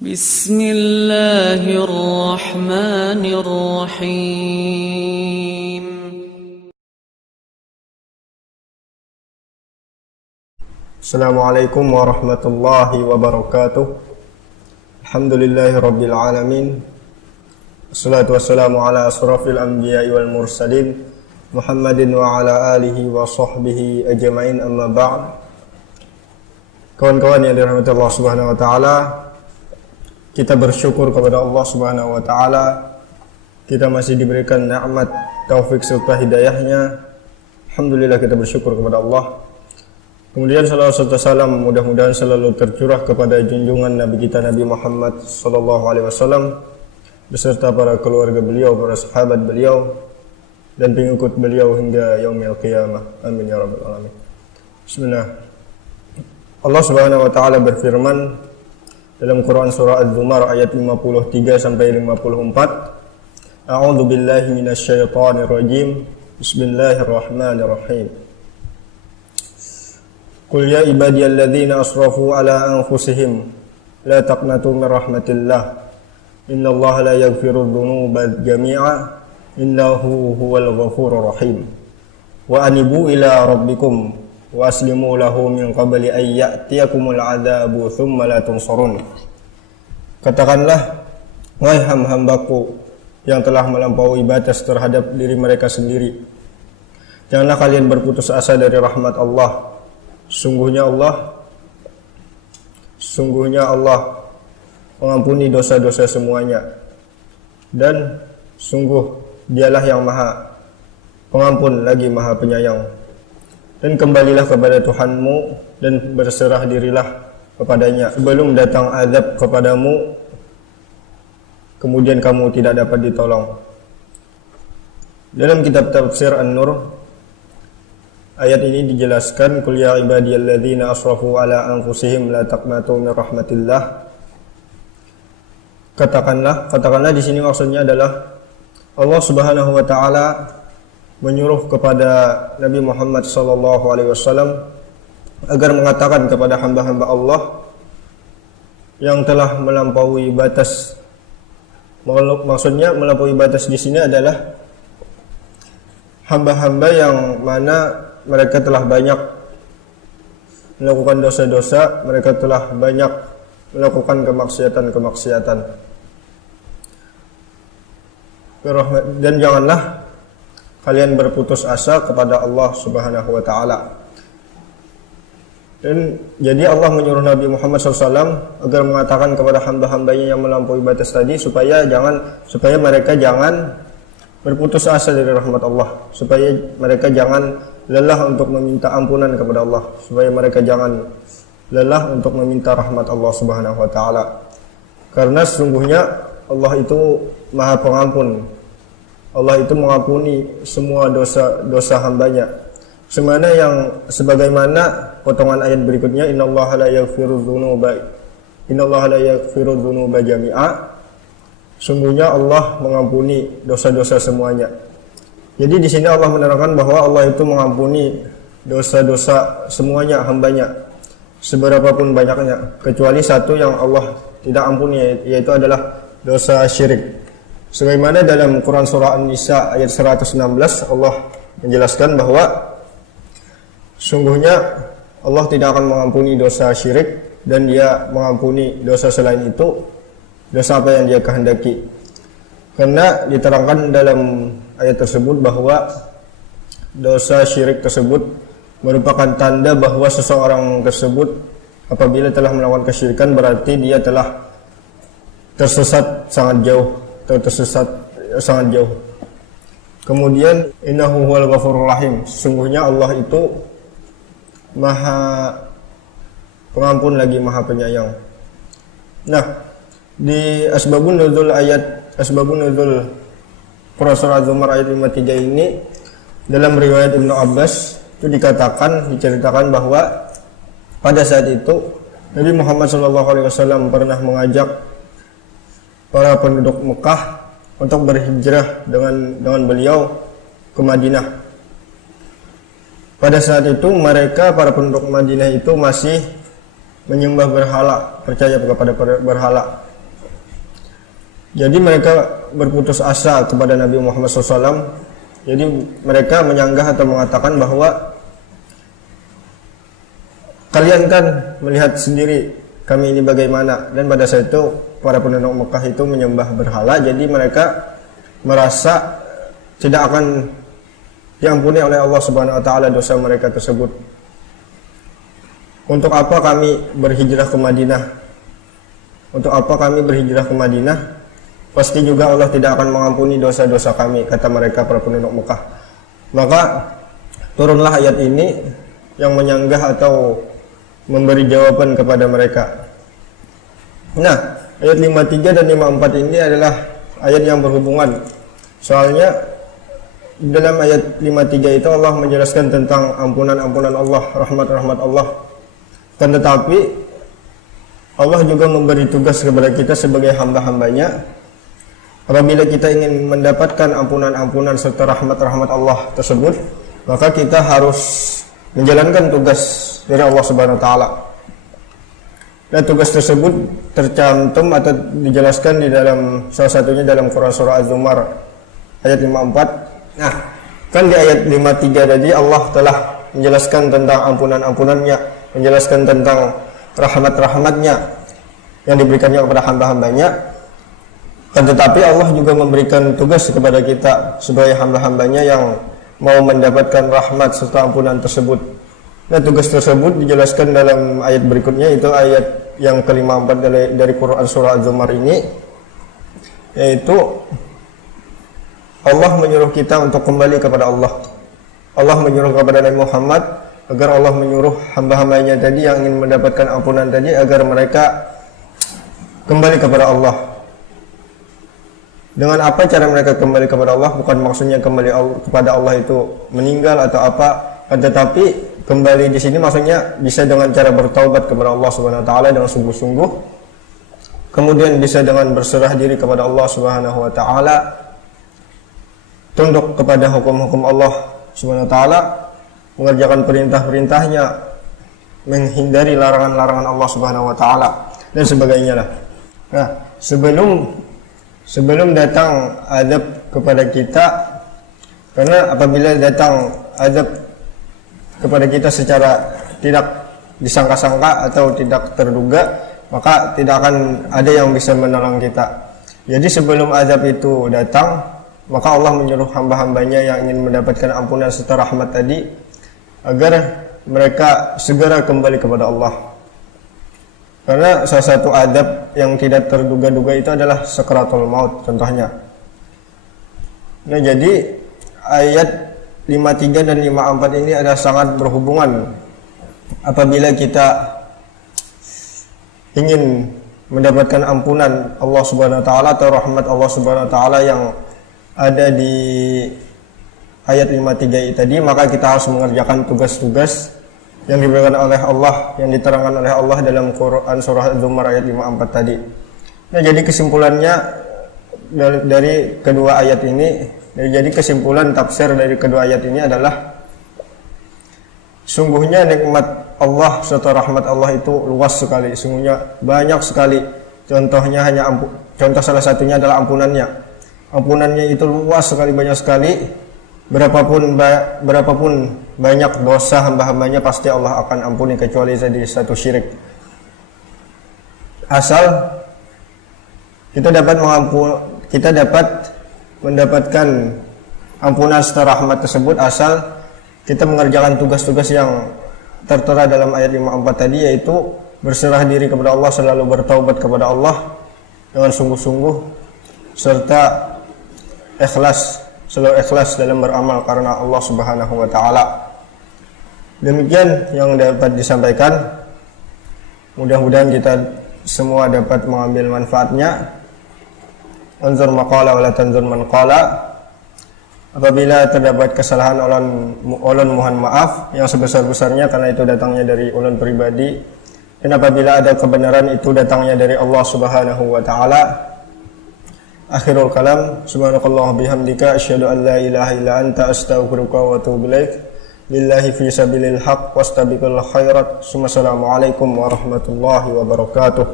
Bismillahirrahmanirrahim. Assalamualaikum warahmatullahi wabarakatuh. Alhamdulillahi rabbil alamin. Assalatu wassalamu ala asrafil anbiya'i wal mursalin Muhammadin wa ala alihi wa sahbihi ajma'in, amma ba'd. Kawan-kawan yang dirahmati Allah Subhanahu wa taala, kita bersyukur kepada Allah Subhanahu wa taala. Kita masih diberikan nikmat taufik serta hidayahnya. Alhamdulillah, kita bersyukur kepada Allah. Kemudian salawat serta salam mudah-mudahan selalu tercurah kepada junjungan Nabi kita Nabi Muhammad sallallahu alaihi wasallam beserta para keluarga beliau, para sahabat beliau dan pengikut beliau hingga yaumil qiyamah. Amin ya rabbal alamin. Bismillah. Allah Subhanahu wa taala berfirman dalam Quran surah Az-Zumar ayat 53 sampai 54. A'udzu billahi minasyaitonir rajim. Bismillahirrahmanirrahim. Qul ya ibadiyalladzina asrafu ala anfusihim la taqnatu min rahmatillah. Innallaha la yaghfiru dzunuba jami'a innahu huwal ghafurur rahim. Wa anibu ila rabbikum wa aslimu lahu min qabli an ya'tiyakumul 'adzabu tsumma la tunsarun. Katakanlah, wahai hamba-hambaku yang telah melampaui batas terhadap diri mereka sendiri, janganlah kalian berputus asa dari rahmat Allah. Sungguhnya Allah mengampuni dosa-dosa semuanya, dan sungguh Dialah yang Maha Pengampun lagi Maha Penyayang. Dan kembalilah kepada Tuhanmu dan berserah dirilah kepadanya sebelum datang azab kepadamu kemudian kamu tidak dapat ditolong. Dalam kitab tafsir An-Nur, ayat ini dijelaskan, qul ya ibadiyalladzina asrafu ala anfusihim la taqnatu min rahmatillah. Katakanlah di sini maksudnya adalah Allah Subhanahu wa taala menyuruh kepada Nabi Muhammad sallallahu alaihi wasallam agar mengatakan kepada hamba-hamba Allah yang telah melampaui batas. Maksudnya melampaui batas di sini adalah hamba-hamba yang mana mereka telah banyak melakukan dosa-dosa, mereka telah banyak melakukan kemaksiatan. Dan janganlah kalian berputus asa kepada Allah Subhanahu wa taala. Dan jadi Allah menyuruh Nabi Muhammad SAW agar mengatakan kepada hamba-hambanya yang melampaui batas tadi supaya mereka jangan berputus asa dari rahmat Allah, supaya mereka jangan lelah untuk meminta ampunan kepada Allah, supaya mereka jangan lelah untuk meminta rahmat Allah Subhanahu wa taala. Karena sesungguhnya Allah itu Maha Pengampun. Allah itu mengampuni semua dosa hambanya. Sebagaimana potongan ayat berikutnya, innallaha la yaghfiru dzunuba jami'a. Sungguhnya Allah mengampuni dosa-dosa semuanya. Jadi di sini Allah menerangkan bahwa Allah itu mengampuni dosa-dosa semuanya hambanya, seberapapun banyaknya, kecuali satu yang Allah tidak ampuni, yaitu adalah dosa syirik. Sebagaimana dalam Quran surah An-Nisa ayat 116 Allah menjelaskan bahwa sungguhnya Allah tidak akan mengampuni dosa syirik, dan Dia mengampuni dosa selain itu, dosa apa yang Dia kehendaki. Karena diterangkan dalam ayat tersebut bahwa dosa syirik tersebut merupakan tanda bahwa seseorang tersebut apabila telah melakukan kesyirikan berarti dia telah tersesat sangat jauh. Kemudian innahu huwal ghafurur rahim. Sesungguhnya Allah itu Maha Pengampun lagi Maha Penyayang. Nah, di asbabun nuzul surah Az-Zumar ayat 53 ini, dalam riwayat Ibnu Abbas itu diceritakan bahwa pada saat itu Nabi Muhammad SAW pernah mengajak para penduduk Mekah untuk berhijrah dengan beliau ke Madinah. Pada saat itu para penduduk Madinah itu masih menyembah berhala, percaya kepada berhala. Jadi mereka berputus asa kepada Nabi Muhammad SAW. Jadi mereka menyanggah atau mengatakan bahwa kalian kan melihat sendiri kami ini bagaimana. Dan pada saat itu para penduduk Mekah itu menyembah berhala. Jadi mereka merasa tidak akan diampuni oleh Allah Subhanahu wa taala dosa mereka tersebut. Untuk apa kami berhijrah ke Madinah? Untuk apa kami berhijrah ke Madinah? Pasti juga Allah tidak akan mengampuni dosa-dosa kami, kata mereka para penduduk Mekah. Maka turunlah ayat ini yang menyanggah atau memberi jawaban kepada mereka. Nah, ayat 53 dan 54 ini adalah ayat yang berhubungan. Soalnya dalam ayat 53 itu Allah menjelaskan tentang ampunan-ampunan Allah, rahmat-rahmat Allah. Dan tetapi Allah juga memberi tugas kepada kita sebagai hamba-hambanya. Apabila kita ingin mendapatkan ampunan-ampunan serta rahmat-rahmat Allah tersebut, maka kita harus menjalankan tugas dari Allah Subhanahu wa taala. Dan tugas tersebut tercantum atau dijelaskan di dalam salah satunya dalam Quran surah Az-Zumar ayat 54. Nah, kan di ayat 53 tadi Allah telah menjelaskan tentang ampunan-ampunannya, menjelaskan tentang rahmat-rahmatnya yang diberikannya kepada hamba-hambanya. Dan tetapi Allah juga memberikan tugas kepada kita sebagai hamba-hambanya yang mau mendapatkan rahmat serta ampunan tersebut. Nah, tugas tersebut dijelaskan dalam ayat berikutnya, itu ayat yang ke-54 dari Quran surah Az-Zumar ini, yaitu Allah menyuruh kita untuk kembali kepada Allah. Allah menyuruh kepada Nabi Muhammad agar Allah menyuruh hamba-hambanya tadi yang ingin mendapatkan ampunan tadi agar mereka kembali kepada Allah. Dengan apa cara mereka kembali kepada Allah? Bukan maksudnya kembali kepada Allah itu meninggal atau apa, tetapi kembali di sini maksudnya bisa dengan cara bertaubat kepada Allah Subhanahu wa taala dengan sungguh-sungguh. Kemudian bisa dengan berserah diri kepada Allah Subhanahu wa taala, tunduk kepada hukum-hukum Allah Subhanahu wa taala, mengerjakan perintah-perintahnya, menghindari larangan-larangan Allah Subhanahu wa taala dan sebagainya lah. Nah, sebelum datang azab kepada kita, karena apabila datang azab kepada kita secara tidak disangka-sangka atau tidak terduga, maka tidak akan ada yang bisa menolong kita. Jadi sebelum azab itu datang, maka Allah menyuruh hamba-hambanya yang ingin mendapatkan ampunan serta rahmat tadi agar mereka segera kembali kepada Allah. Karena salah satu adab yang tidak terduga-duga itu adalah sakaratul maut contohnya. Nah, jadi ayat 53 dan 54 ini adalah sangat berhubungan. Apabila kita ingin mendapatkan ampunan Allah Subhanahu wa taala atau rahmat Allah Subhanahu wa taala yang ada di ayat 53 tadi, maka kita harus mengerjakan tugas-tugas yang diberikan oleh Allah, yang diterangkan oleh Allah dalam Quran surah Az-Zumar ayat 54 tadi. Nah, jadi kesimpulannya dari kedua ayat ini, jadi kesimpulan tafsir dari kedua ayat ini adalah sungguhnya nikmat Allah serta rahmat Allah itu luas sekali, sungguhnya banyak sekali. Contohnya contoh salah satunya adalah ampunannya. Ampunannya itu luas sekali, banyak sekali. Berapapun banyak dosa hamba-hambanya pasti Allah akan ampuni kecuali jadi satu syirik. Asal kita dapat mendapatkan ampunan serta rahmat tersebut, asal kita mengerjakan tugas-tugas yang tertera dalam ayat 54 tadi, yaitu berserah diri kepada Allah, selalu bertaubat kepada Allah dengan sungguh-sungguh serta selalu ikhlas dalam beramal karena Allah Subhanahu wa taala. Demikian yang dapat disampaikan. Mudah-mudahan kita semua dapat mengambil manfaatnya. Anzur maqala wa la tanzur man qala. Apabila terdapat kesalahan, ulun mohon maaf yang sebesar-besarnya karena itu datangnya dari ulun pribadi. Dan apabila ada kebenaran itu datangnya dari Allah Subhanahu wa taala. Akhirul kalam, subhanakallah bihamdika asyhadu an la ilaha illa anta astaghfiruka wa atubu ilaik. Lillahi fi sabilil haq wastabiqul khairat. Assalamualaikum warahmatullahi wabarakatuh.